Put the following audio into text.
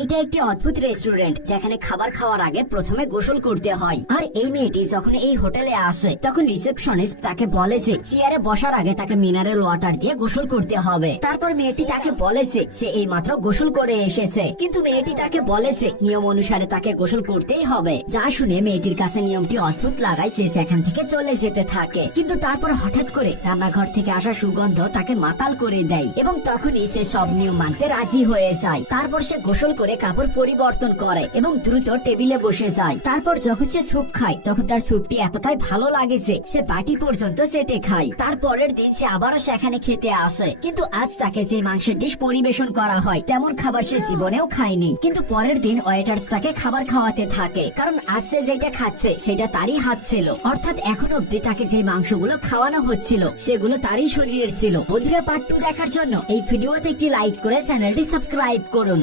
এটা একটি অদ্ভুত রেস্টুরেন্ট যেখানে খাবার খাওয়ার আগে প্রথমে গোসল করতে হয়। আর এই মেয়েটি যখন এই হোটেলে আসে তখন রিসেপশনিস্ট তাকে বলেছে চেয়ারে বসার আগে তাকে মিনারেল ওয়াটার দিয়ে গোসল করতে হবে। তারপর মেয়েটি তাকে বলেছে সে এই মাত্র গোসল করে এসেছে, কিন্তু মেয়েটি তাকে বলেছে নিয়ম অনুসারে তাকে গোসল করতেই হবে। যা শুনে মেয়েটির কাছে নিয়মটি অদ্ভুত লাগায় সে সেখান থেকে চলে যেতে থাকে। কিন্তু তারপর হঠাৎ করে রান্নাঘর থেকে আসা সুগন্ধ তাকে মাতাল করে দেয় এবং তখনই সে সব নিয়ম মানতে রাজি হয়ে যায়। তারপর সে গোসল করে কাপড় পরিবর্তন করে এবং দ্রুত টেবিলে বসে যায়। তারপর যখন সে স্যুপ খায় তখন তার স্যুপটি এতটাই ভালো লাগেছে সে বাটি পর্যন্ত চেটে খায়। তারপরের দিন সে আবারও সেখানে খেতে আসে, কিন্তু আজ তাকে যে মাংসের ডিশ পরিবেশন করা হয় তেমন খাবার সে জীবনেও খায়নি। কিন্তু পরের দিন ওয়েটার্স তাকে খাবার খাওয়াতে থাকে, কারণ আজ সে যেটা খাচ্ছে সেটা তারই হাত ছিল। অর্থাৎ এখন অব্দি তাকে যে মাংসগুলো খাওয়ানো হচ্ছিল সেগুলো তারই শরীরের ছিল। বন্ধুরা, পার্ট 2 দেখার জন্য এই ভিডিওতে একটি লাইক করে চ্যানেলটি সাবস্ক্রাইব করুন।